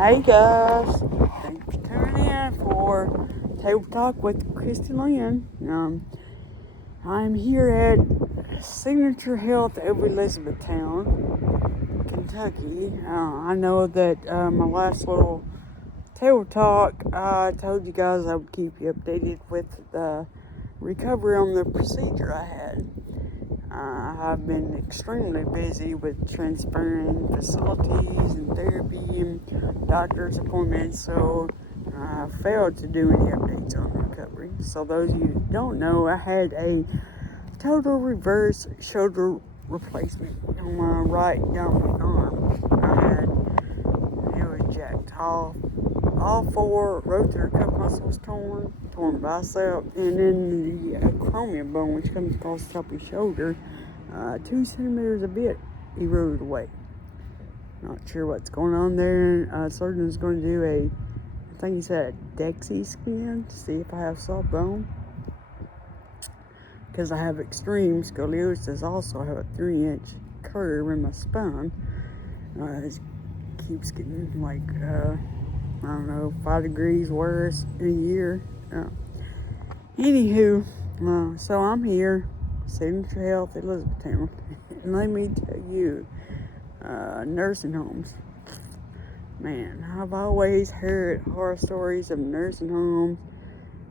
Hey guys, thanks for tuning in for Table Talk with Christy Lynn. I'm here at Signature Health of Elizabethtown, Kentucky. I know that my last little Table Talk, I told you guys I would keep you updated with the recovery on the procedure I had. I've been extremely busy with transferring facilities and therapy and doctor's appointments, so I failed to do any updates on recovery. So those of you who don't know, I had a total reverse shoulder replacement on my right dominant arm. It was jacked off. All four rotator cuff muscles torn bicep, and then the acromion bone, which comes across the top of your shoulder, 2 centimeters a bit eroded away. Not sure what's going on there. Surgeon's going to do I think he said a DEXA scan to see if I have soft bone. Because I have extreme scoliosis, also I have a 3-inch curve in my spine. It keeps getting 5 degrees worse in a year. Anywho, so I'm here, Signature Health, Elizabethtown, and let me tell you, nursing homes. Man, I've always heard horror stories of nursing homes,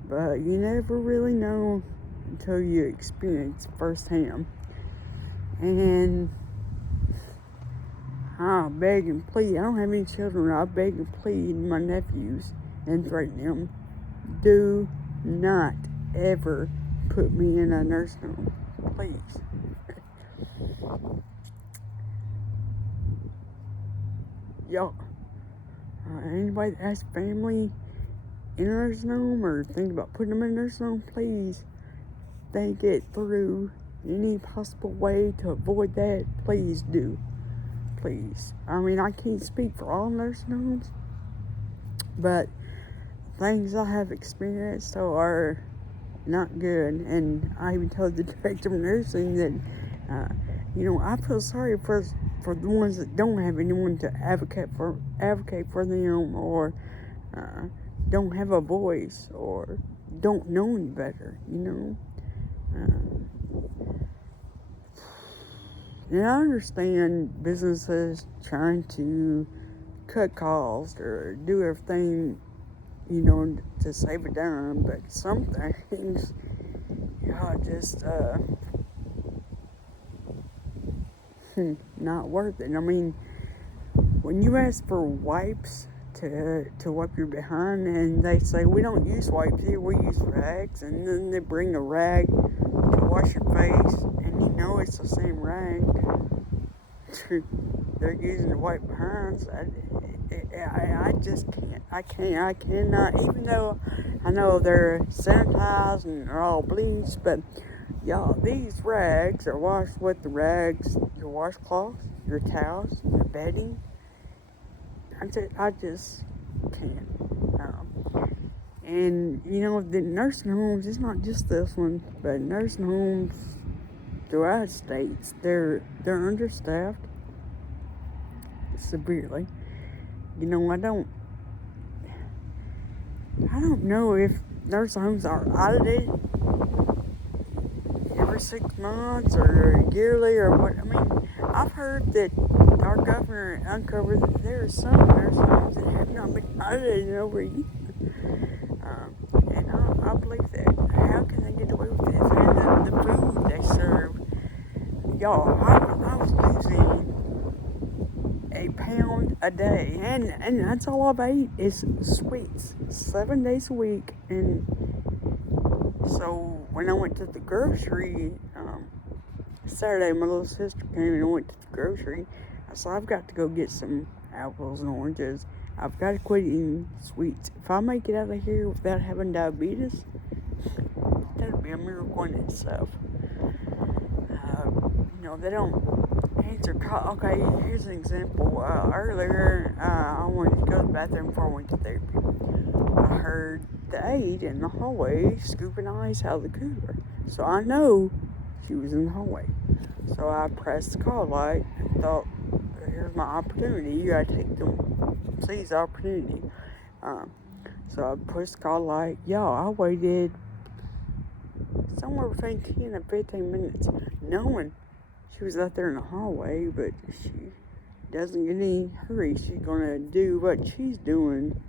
but you never really know until you experience firsthand. And I beg and plead. I don't have any children. I beg and plead my nephews and threaten them. Do not ever put me in a nursing home, please. Y'all, anybody that has family in a nursing home or think about putting them in a nursing home, please think it through. Any possible way to avoid that, please do. Please. I mean, I can't speak for all nursing homes, but things I have experienced are not good. And I even told the director of nursing that, I feel sorry for the ones that don't have anyone to advocate for them, or don't have a voice, or don't know any better. And I understand businesses trying to cut costs or do everything, to save a dime, but some things, just, not worth it. I mean, when you ask for wipes to wipe your behind, and they say, we don't use wipes here, we use rags, and then they bring a rag to wash your face, and it's the same rag they're using to wipe behinds. I just can't. I cannot, even though I know they're sanitized and they're all bleached, but y'all, these rags are washed with the rags, your washcloths, your towels, your bedding. I just can't. And the nursing homes, it's not just this one, but nursing homes throughout states, they're understaffed severely. I don't know if nursing homes are audited every 6 months or yearly or what. I mean, I've heard that our governor uncovered that there are some nursing homes that have not been audited in over a year. And I believe that. How can they get away with this? And the food they serve. Y'all, I was losing a pound a day, and that's all I've ate is sweets 7 days a week. And so when I went to the grocery Saturday, my little sister came and I went to the grocery. I said, I've got to go get some apples and oranges. I've got to quit eating sweets. If I make it out of here without having diabetes, that'd be a miracle in itself. They don't answer call. Okay, here's an example. Earlier, I wanted to go to the bathroom before I went to therapy. I heard the aide in the hallway scooping ice out of the cooler. So I know she was in the hallway. So I pressed the call light and thought, here here's my opportunity. You gotta seize the opportunity. So I pushed the call light. Y'all, I waited somewhere between 10 and 15 minutes, knowing she was out there in the hallway, but she doesn't get any hurry. She's gonna do what she's doing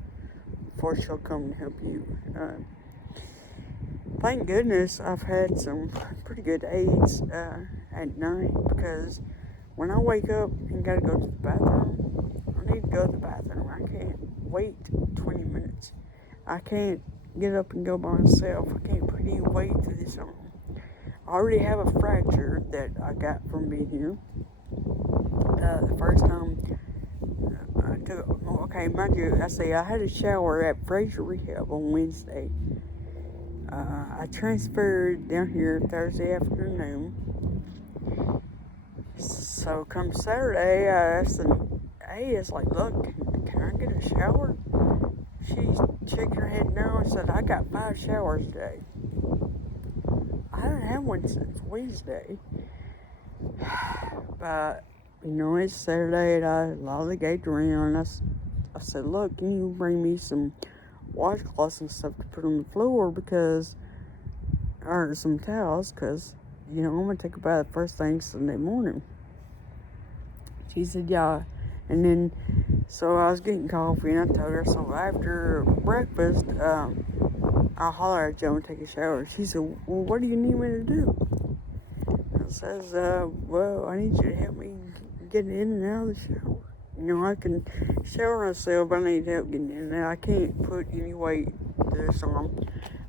before she'll come and help you. Thank goodness I've had some pretty good aids at night, because when I wake up and gotta go to the bathroom, I need to go to the bathroom. I can't wait 20 minutes. I can't get up and go by myself. I can't put any weight to this on. I already have a fracture that I got from being here. The first time I took, okay, mind you, I had a shower at Fraser Rehab on Wednesday. I transferred down here Thursday afternoon. So come Saturday, I asked them, hey, it's like, look, can I get a shower? She shook her head no and said, I got 5 showers today. I haven't had one since Wednesday. But, it's Saturday and I lollygagged around. I said, look, can you bring me some washcloths and stuff to put on the floor, or some towels, because, I'm going to take a bath first thing Sunday morning. She said, yeah. And then, so I was getting coffee, and I told her, so after breakfast, I'll holler at you and take a shower. She said, well, what do you need me to do? I says, well, I need you to help me get in and out of the shower. I can shower myself, but I need help getting in and out. I can't put any weight to this arm.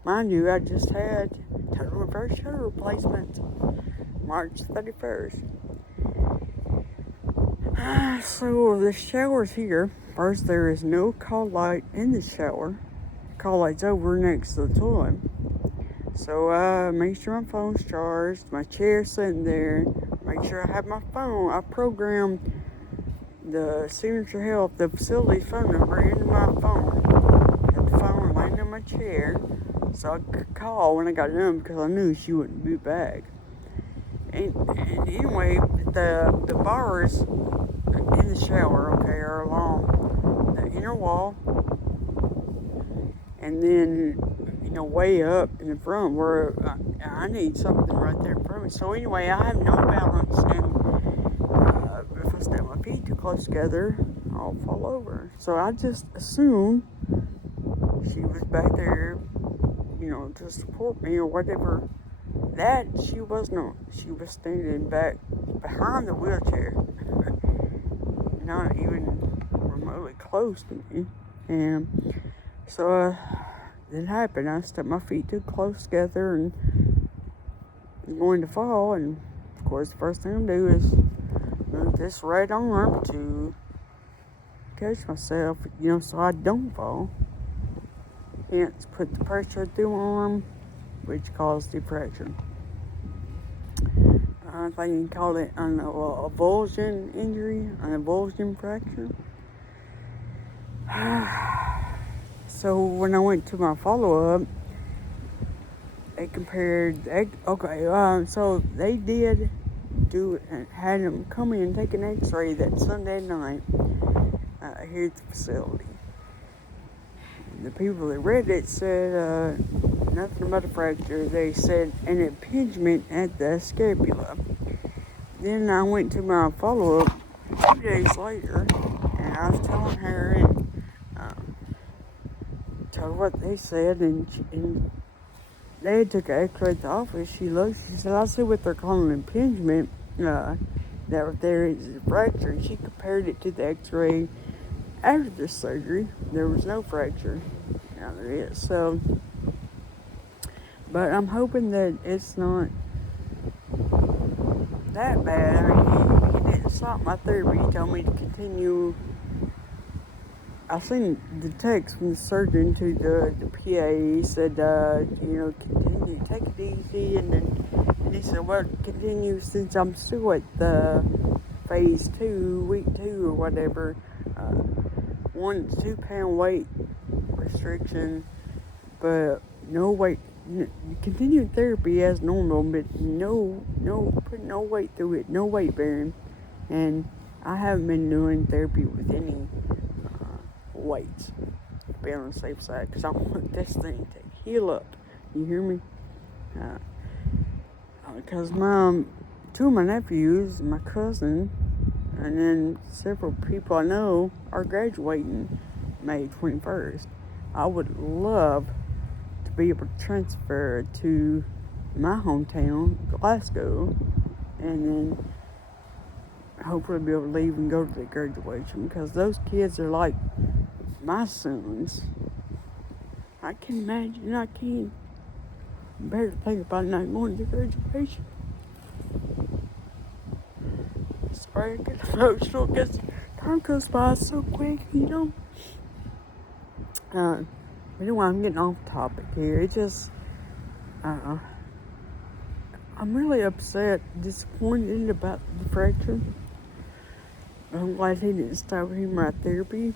Mind you, I just had total reverse shoulder replacement March 31st. So the shower's here. First, there is no call light in the shower. Call light's over next to the toilet. So make sure my phone's charged, my chair's sitting there, make sure I have my phone. I programmed the Signature Health, the facility phone number into my phone. Had the phone laying in my chair, so I could call when I got done, because I knew she wouldn't be back. And anyway, the bars in the shower, okay, are along the inner wall, and then, way up in the front where I need something right there in front of me. So anyway, I have no balance, and if I step my feet too close together, I'll fall over. So I just assumed she was back there, to support me or whatever. That she was not. She was standing back behind the wheelchair, not even remotely close to me. And so it happened. I stepped my feet too close together and was going to fall. And of course, the first thing I do is move this right arm to catch myself, so I don't fall. Hence, put the pressure through my arm, which caused the fracture. I think you call it an avulsion injury, an avulsion fracture. So when I went to my follow-up, they compared, so they did had them come in and take an x-ray that Sunday night here at the facility. The people that read it said nothing about a fracture. They said an impingement at the scapula. Then I went to my follow-up 2 days later, and I was telling her and told her what they said, and they took an x-ray at the office. She looked, she said, I see what they're calling impingement, that there is a fracture. And she compared it to the x-ray after the surgery. There was no fracture. Now there is. So, but I'm hoping that it's not that bad. I mean, he didn't stop my therapy. He told me to continue. I seen the text from the surgeon to the PA. He said, continue, take it easy. And he said, well, continue since I'm still at the phase 2, week 2 or whatever. 1 to 2 pound weight restriction, but no weight. Continue therapy as normal, but no, put no weight through it, no weight bearing. And I haven't been doing therapy with any weights, to be on the safe side, because I want this thing to heal up. You hear me? Because two of my nephews, my cousin, and then several people I know are graduating May 21st. I would love to be able to transfer to my hometown, Glasgow, and then hopefully be able to leave and go to the graduation, because those kids are like my sons. I can imagine, I can't bear to think about not going to the graduation. Sorry, I get emotional because time goes by so quick, you know. Anyway, I'm getting off topic here. It just, I'm really upset, disappointed about the fracture. I'm glad he didn't stop my therapy.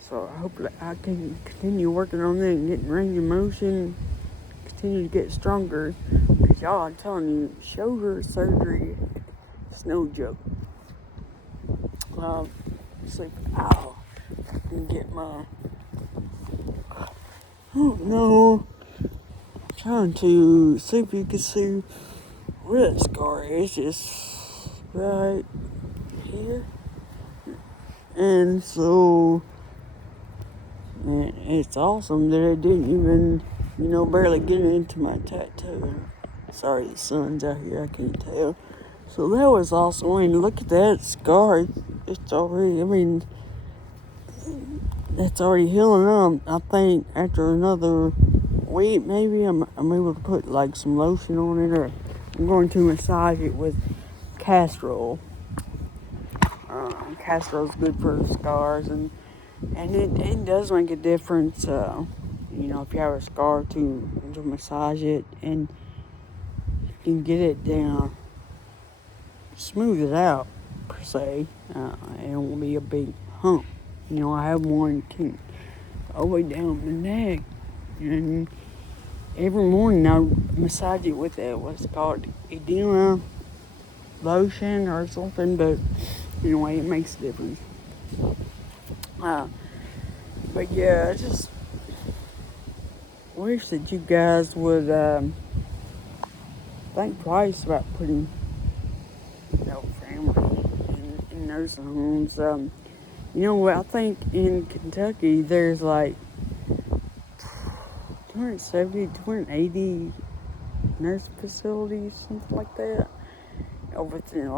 So hopefully I can continue working on that and getting range of motion, continue to get stronger. Because y'all, I'm telling you, shoulder surgery is no joke. Sleep out and get my, oh no, I'm trying to see if you can see where that scar is, just right here. And so, it's awesome that I didn't even, barely get into my tattoo. Sorry, the sun's out here, I can't tell. So that was awesome. I mean, look at that scar. It's already, that's already healing up. I think after another week, maybe I'm able to put like some lotion on it, or I'm going to massage it with castor oil. Castor oil is good for scars, and it does make a difference, if you have a scar to massage it, and you can get it down, smooth it out, per se. It won't be a big hump. I have one too, all the way down my neck, and every morning I massage it with what's called edema lotion or something, but anyway, it makes a difference. But yeah, I just wish that you guys would think twice about putting family in nursing homes. I think in Kentucky there's like 270, 280 nursing facilities, something like that. Over there,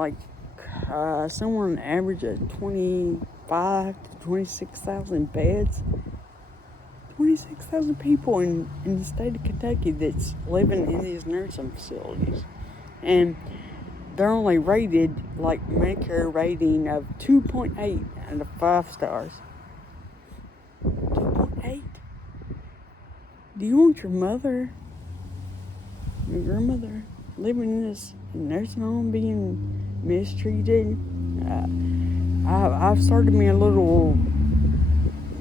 somewhere on average of 25 to 26,000 beds. 26,000 people in the state of Kentucky that's living in these nursing facilities. And they're only rated like Medicare rating of 2.8 out of 5 stars. 2.8? Do you want your mother, your grandmother, living in this nursing home being mistreated? I've started me a little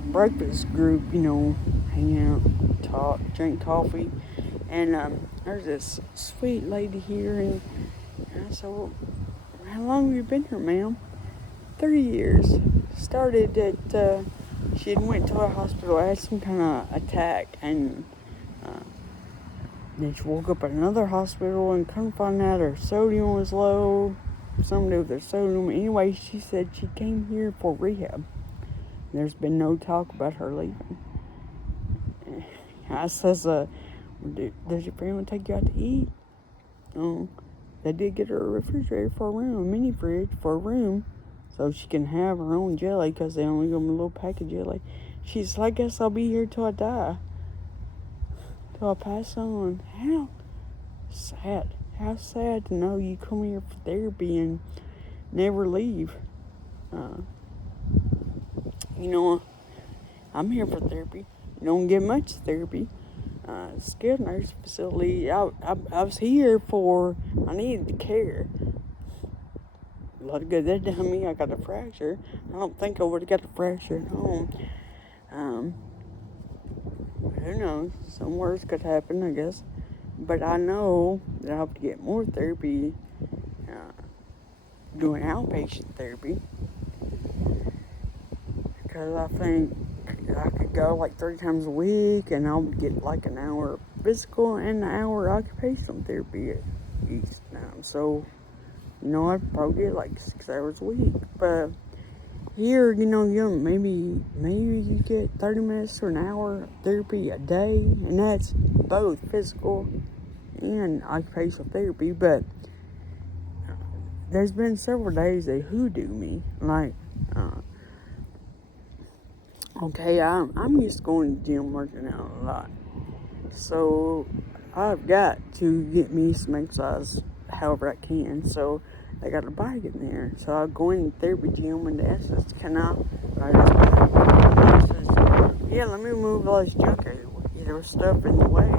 breakfast group, hang out, talk, drink coffee, and there's this sweet lady here, and I said, well, how long have you been here, ma'am? 30 years. Started at, she had went to a hospital, had some kind of attack, and then she woke up at another hospital and couldn't find out her sodium was low, something to do with her sodium. Anyway, she said she came here for rehab. There's been no talk about her leaving. I says, does your family take you out to eat? They did get her a refrigerator for a room, a mini fridge for a room, so she can have her own jelly, because they only give them a little pack of jelly. She said, I guess I'll be here till I die, till I pass on. How sad. How sad to know you come here for therapy and never leave. I'm here for therapy. You don't get much therapy. Skilled nursing facility, I was here for, I needed care. A lot of good that done me. I got a fracture. I don't think I would have got the fracture at home. Who knows? Some worse could happen, I guess. But I know that I have to get more therapy doing outpatient therapy because I think I could go like 3 times a week and I'll get like an hour physical and an hour occupational therapy each time. So, I'd probably get like 6 hours a week. But here, maybe you get 30 minutes or an hour therapy a day, and that's both physical and occupational therapy. But there's been several days they hoodoo me, like, okay, I'm used to going to the gym working out a lot, so I've got to get me some exercise however I can. So I got a bike in there, so I'll go in the therapy gym and the says, "Can I ride this bike?" And I says, "Yeah, let me move all this junk everywhere. There was stuff in the way."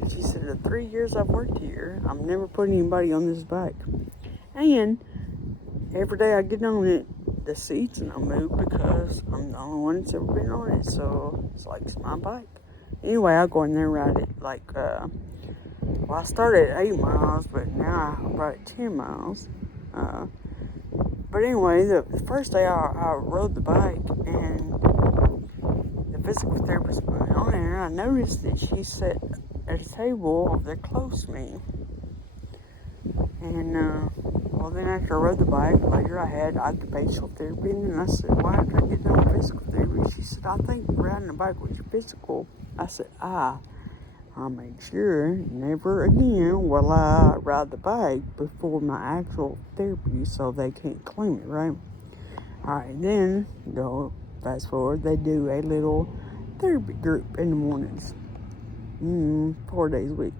And she said, "The 3 years I've worked here, I've never put anybody on this bike, and every day I get on it, the seats and I move because I'm the only one that's ever been on it, so it's like it's my bike." Anyway, I'll go in there and ride it like, I started at 8 miles, but now I ride it 10 miles. But anyway, the first day I rode the bike and the physical therapist went on there, I noticed that she sat at a table over there close to me. And, then after I rode the bike, later I had occupational therapy, and then I said, "Why did I get done physical therapy?" She said, "I think riding the bike was your physical." I said, I'll make sure never again will I ride the bike before my actual therapy so they can't claim it, right? Alright, then, fast forward, they do a little therapy group in the mornings, 4 days a week.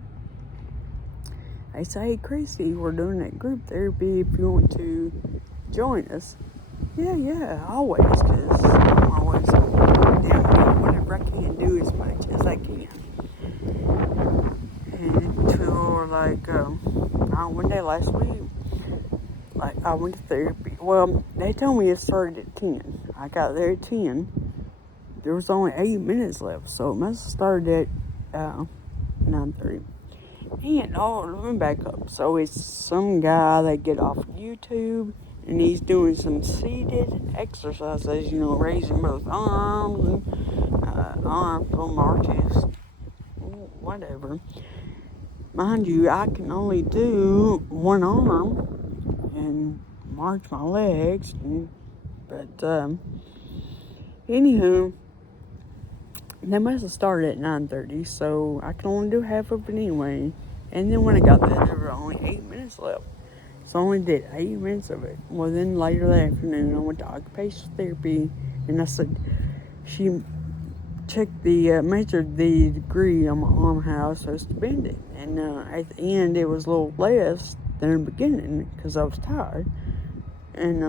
They say, "Hey, Christy, we're doing that group therapy if you want to join us." Yeah, always, because I'm always down here, whatever I can do as much as I can. Until, one day last week, I went to therapy. Well, they told me it started at 10. I got there at 10. There was only 8 minutes left, so it must have started at 9:30. And, let me back up. So it's some guy that get off YouTube, and he's doing some seated exercises, raising both arms, arms, little marches, whatever. Mind you, I can only do one arm and march my legs, but anywho, they must have started at 9:30, so I can only do half of it anyway. And then when I got there were only 8 minutes left, so I only did 8 minutes of it. Well, then later that afternoon, I went to occupational therapy, and I said, she checked measured the degree on my arm, how I was supposed to bend it. And at the end, it was a little less than in the beginning because I was tired. And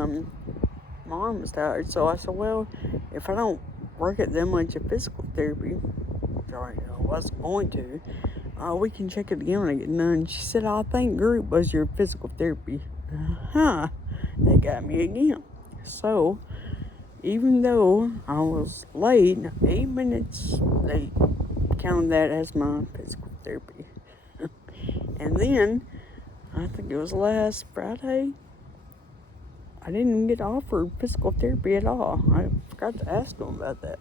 my arm was tired. So I said, well, if I don't work at that much of physical therapy, which I wasn't going to, we can check it again when I get done. She said, "I think group was your physical therapy." They got me again. So, even though I was late, 8 minutes, they counted that as my physical therapy. And then, I think it was last Friday, I didn't even get offered physical therapy at all. I forgot to ask them about that.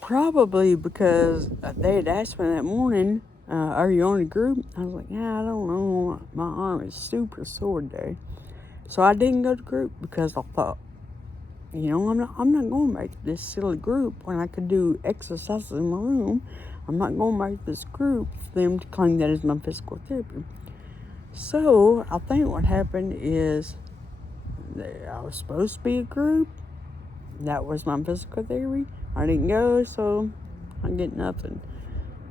Probably because they had asked me that morning, "Are you on a group?" I was like, "Yeah, I don't know. My arm is super sore today." So I didn't go to group because I thought, I'm not going back to this silly group when I could do exercises in my room. I'm not going back to this group for them to claim that as my physical therapy. So I think what happened is I was supposed to be a group. That was my physical therapy. I didn't go, so I get nothing.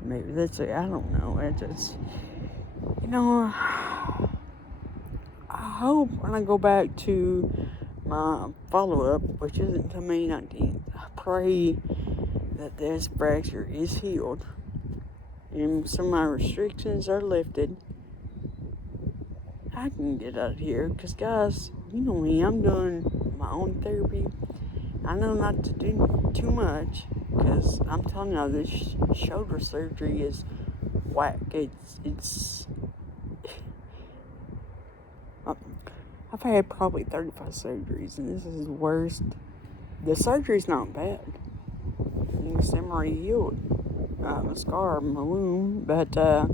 Maybe that's it. I don't know. It's just, I hope when I go back to my follow-up, which isn't until May 19th, I pray that this fracture is healed and some of my restrictions are lifted. I can get out of here, because guys, you know me, I'm doing my own therapy. I know not to do too much, because I'm telling you, this shoulder surgery is whack. I've had probably 35 surgeries, and this is the worst. The surgery's not bad. It's already healed my scar, my wound, but the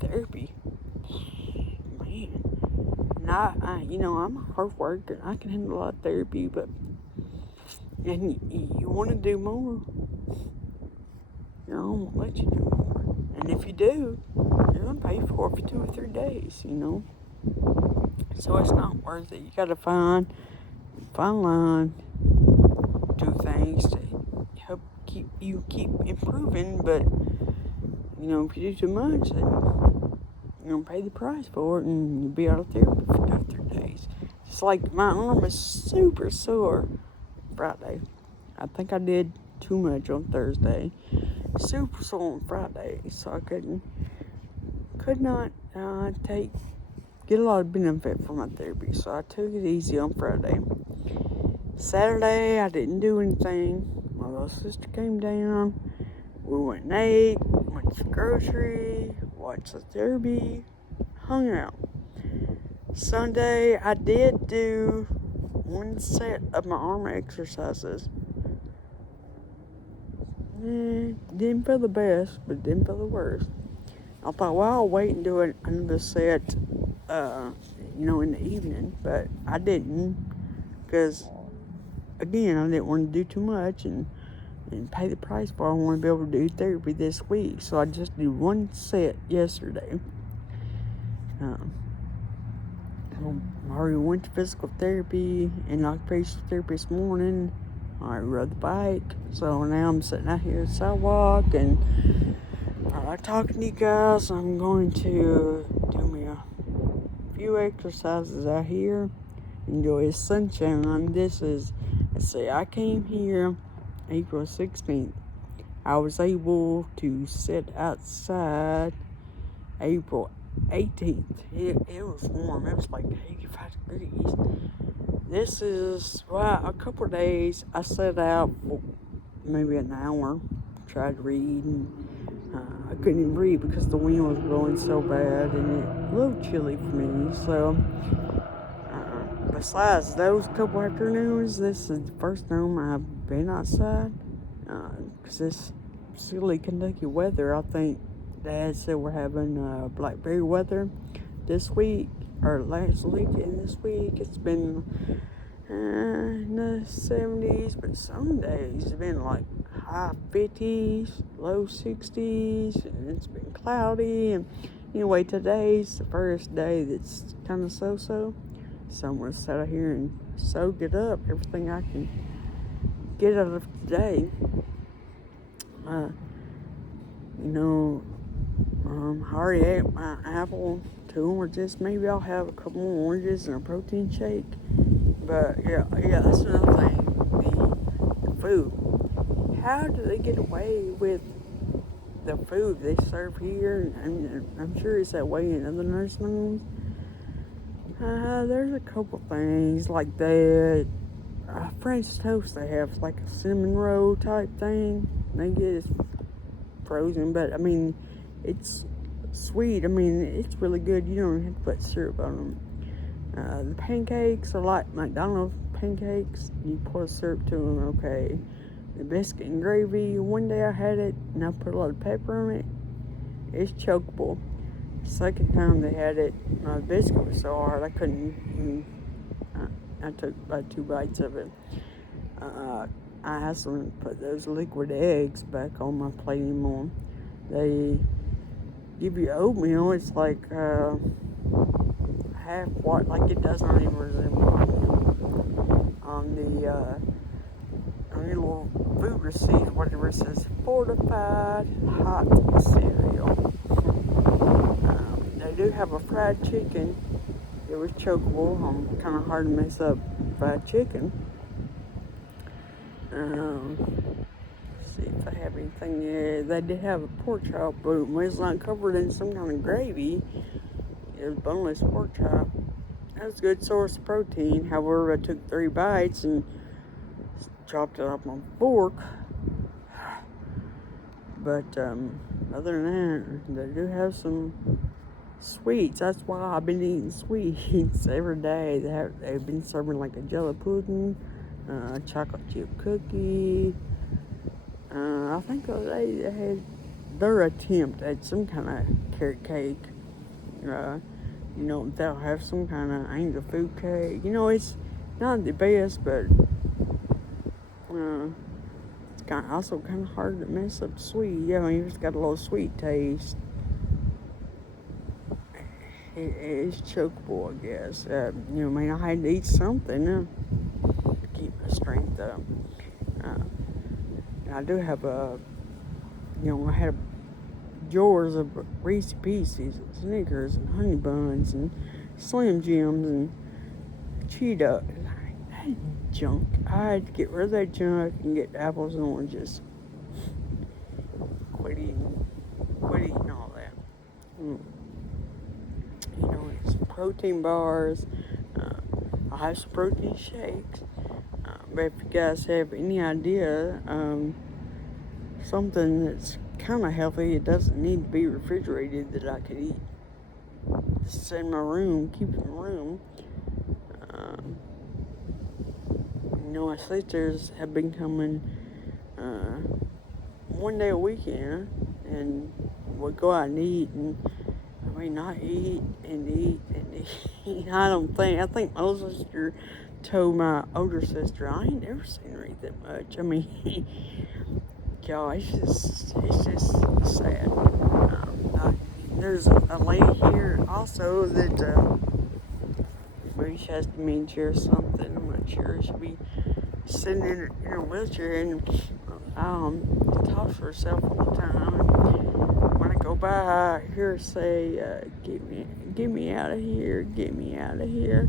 therapy, man. And I'm a hard worker. I can handle a lot of therapy, but and you want to do more. I won't let you do more. And if you do, you're gonna pay for it for 2 or 3 days. So it's not worth it. You gotta find line, do things to help keep improving. But if you do too much, then you're gonna pay the price for it, and you'll be out of therapy for 2 or 3 days. It's like my arm was super sore Friday. I think I did too much on Thursday. Super sore on Friday, so I could not get a lot of benefit from my therapy. So I took it easy on Friday. Saturday, I didn't do anything. My little sister came down. We went and ate, went to the grocery, watched the therapy, hung out. Sunday, I did do 1 set of my arm exercises. Didn't feel the best, but didn't feel the worst. I thought, well, I'll wait and do another set, in the evening, but I didn't, because, again, I didn't want to do too much and pay the price for it. I want to be able to do therapy this week, so I just did 1 set yesterday. I already went to physical therapy and occupational therapy this morning. I rode the bike, so now I'm sitting out here at the sidewalk, and I like talking to you guys. I'm going to do me a few exercises out here, enjoy the sunshine. I came here April 16th. I was able to sit outside April 18th. It was warm. It was like 85 degrees. This is, a couple of days I sat out for maybe an hour, tried to read, and I couldn't even read because the wind was blowing so bad, and it was a little chilly for me. So, besides those couple afternoons, this is the first time I've been outside. Because this silly Kentucky weather, I think Dad said we're having blackberry weather this week, or last week and this week. It's been in the 70s, but some days it's been like high 50s, low 60s, and it's been cloudy. And anyway, today's the first day that's kind of so. So I'm going to sit out here and soak it up, everything I can get out of today. I already ate my apple, 2 oranges. Maybe I'll have a couple more oranges and a protein shake. But yeah, that's another thing. The food. How do they get away with the food they serve here? I'm sure it's that way in other nursing homes. There's a couple things like that. French toast they have, like a cinnamon roll type thing. They get it frozen, but it's sweet. It's really good. You don't have to put syrup on them. The pancakes are like McDonald's pancakes. You pour syrup to them, okay. The biscuit and gravy, one day I had it and I put a lot of pepper on it. It's chokeable. The second time they had it, my biscuit was so hard I couldn't even, I took about 2 bites of it. I asked them to put those liquid eggs back on my plate anymore. They give you oatmeal. It's like half what, like it does not even resemble oatmeal. On your little food receipt, whatever, it says fortified hot cereal. They do have a fried chicken. It was chokeable. Kind of hard to mess up fried chicken. See if they have anything there. They did have a pork chop, but it was not covered in some kind of gravy. It was boneless pork chop. That was a good source of protein. However, I took 3 bites and chopped it up on a fork. But other than that, they do have some sweets. That's why I've been eating sweets every day. They've been serving like a jelly pudding, chocolate chip cookie. I think they had their attempt at some kind of carrot cake. They'll have some kind of angel food cake. It's not the best, but it's also kind of hard to mess up sweet. It's got a little sweet taste. It's chokeable, I guess. I had to eat something to keep my strength up. I do have I had jars of Reese's Pieces, and Snickers, and Honey Buns, and Slim Jims, and Cheetos. That junk. I had to get rid of that junk and get apples and oranges. Quit eating all that. It's protein bars. I have some protein shakes. But if you guys have any idea, something that's kind of healthy, it doesn't need to be refrigerated, that I could eat. Just in my room, keep it in my room. My sisters have been coming one day a weekend, and we'll go out and eat, and I eat and eat and eat. I think my little sister told my older sister, I ain't never seen her eat that much. Y'all, it's just sad. There's a lady here also that maybe she has dementia or something. I'm not sure. She'll be sitting in her wheelchair and talks to herself all the time. And when I go by, I hear her say, "Get me out of here! Get me out of here!"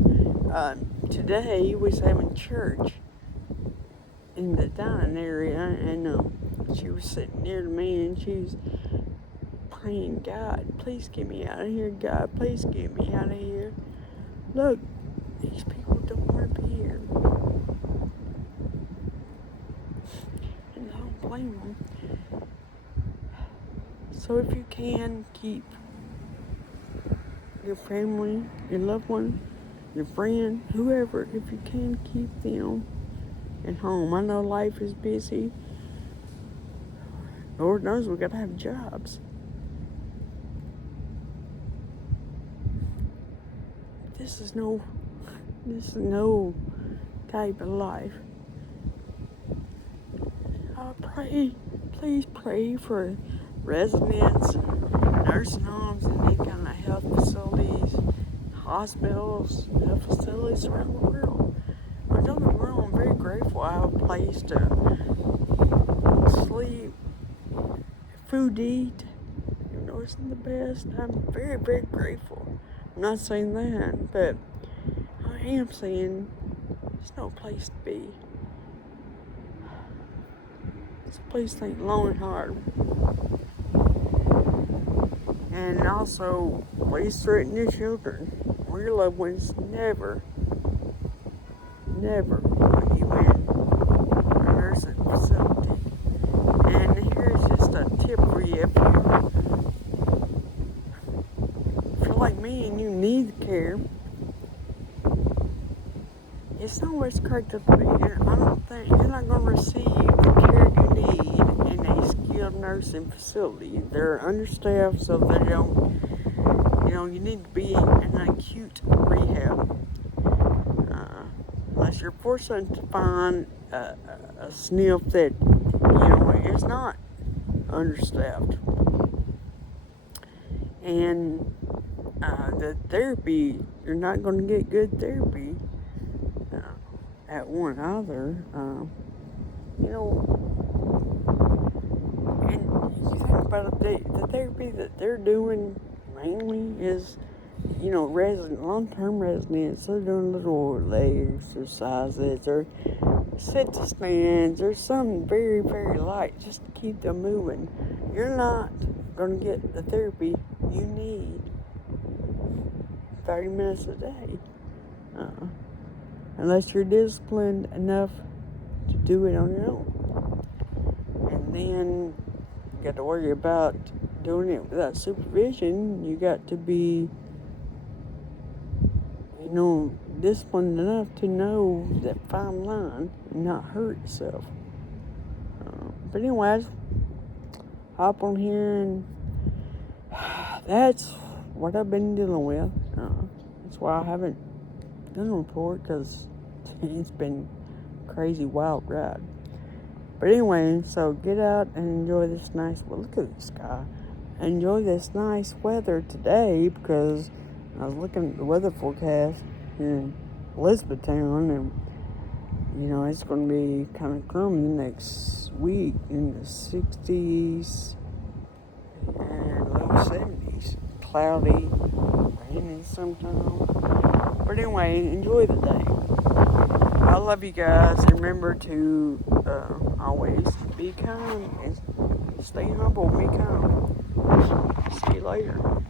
Today we was having church in the dining area, and she was sitting near to me, and she was praying, "God, please get me out of here! God, please get me out of here! Look, these people don't want to be here." And I don't blame them. So if you can, keep your family, your loved one, your friend, whoever, if you can, keep them at home. I know life is busy. Lord knows we gotta have jobs. This is no type of life. Please pray for residents, nursing homes, and any kind of health facilities, hospitals, health facilities around the world. Don't get me wrong, I'm very grateful I have a place to sleep, food to eat. Isn't the best. I'm very, very grateful. I'm not saying that, but I am saying there's no place to be. This place ain't long and hard. And also, please threaten your children or your loved ones. Never put you in a nursing facility. And here's just a tip for you. If you feel like me and you need the care, it's not what's correct up to be. I don't think you're not going to receive the care you need in a skilled nursing facility. They're understaffed, so they don't, you need to be in an acute rehab. Unless you're fortunate to find a SNF that, is not understaffed. And the therapy, you're not going to get good therapy at one either. And you think about it, the therapy that they're doing mainly is, long-term residents. They're doing little leg exercises or sit-to-stands or something very, very light just to keep them moving. You're not going to get the therapy you need 30 minutes a day. Unless you're disciplined enough to do it on your own. And then you got to worry about doing it without supervision, you got to be, disciplined enough to know that fine line and not hurt yourself. But anyways, hop on here, and that's what I've been dealing with. That's why I haven't done a report, because it's been a crazy wild ride. But anyway, so get out and enjoy this nice, well, look at the sky. Enjoy this nice weather today, because I was looking at the weather forecast in Elizabethtown, and it's going to be kind of gloomy next week, in the 60s and low 70s. Cloudy, raining sometime. But anyway, enjoy the day. I love you guys. Remember to always be kind and stay humble. Be kind. See you later.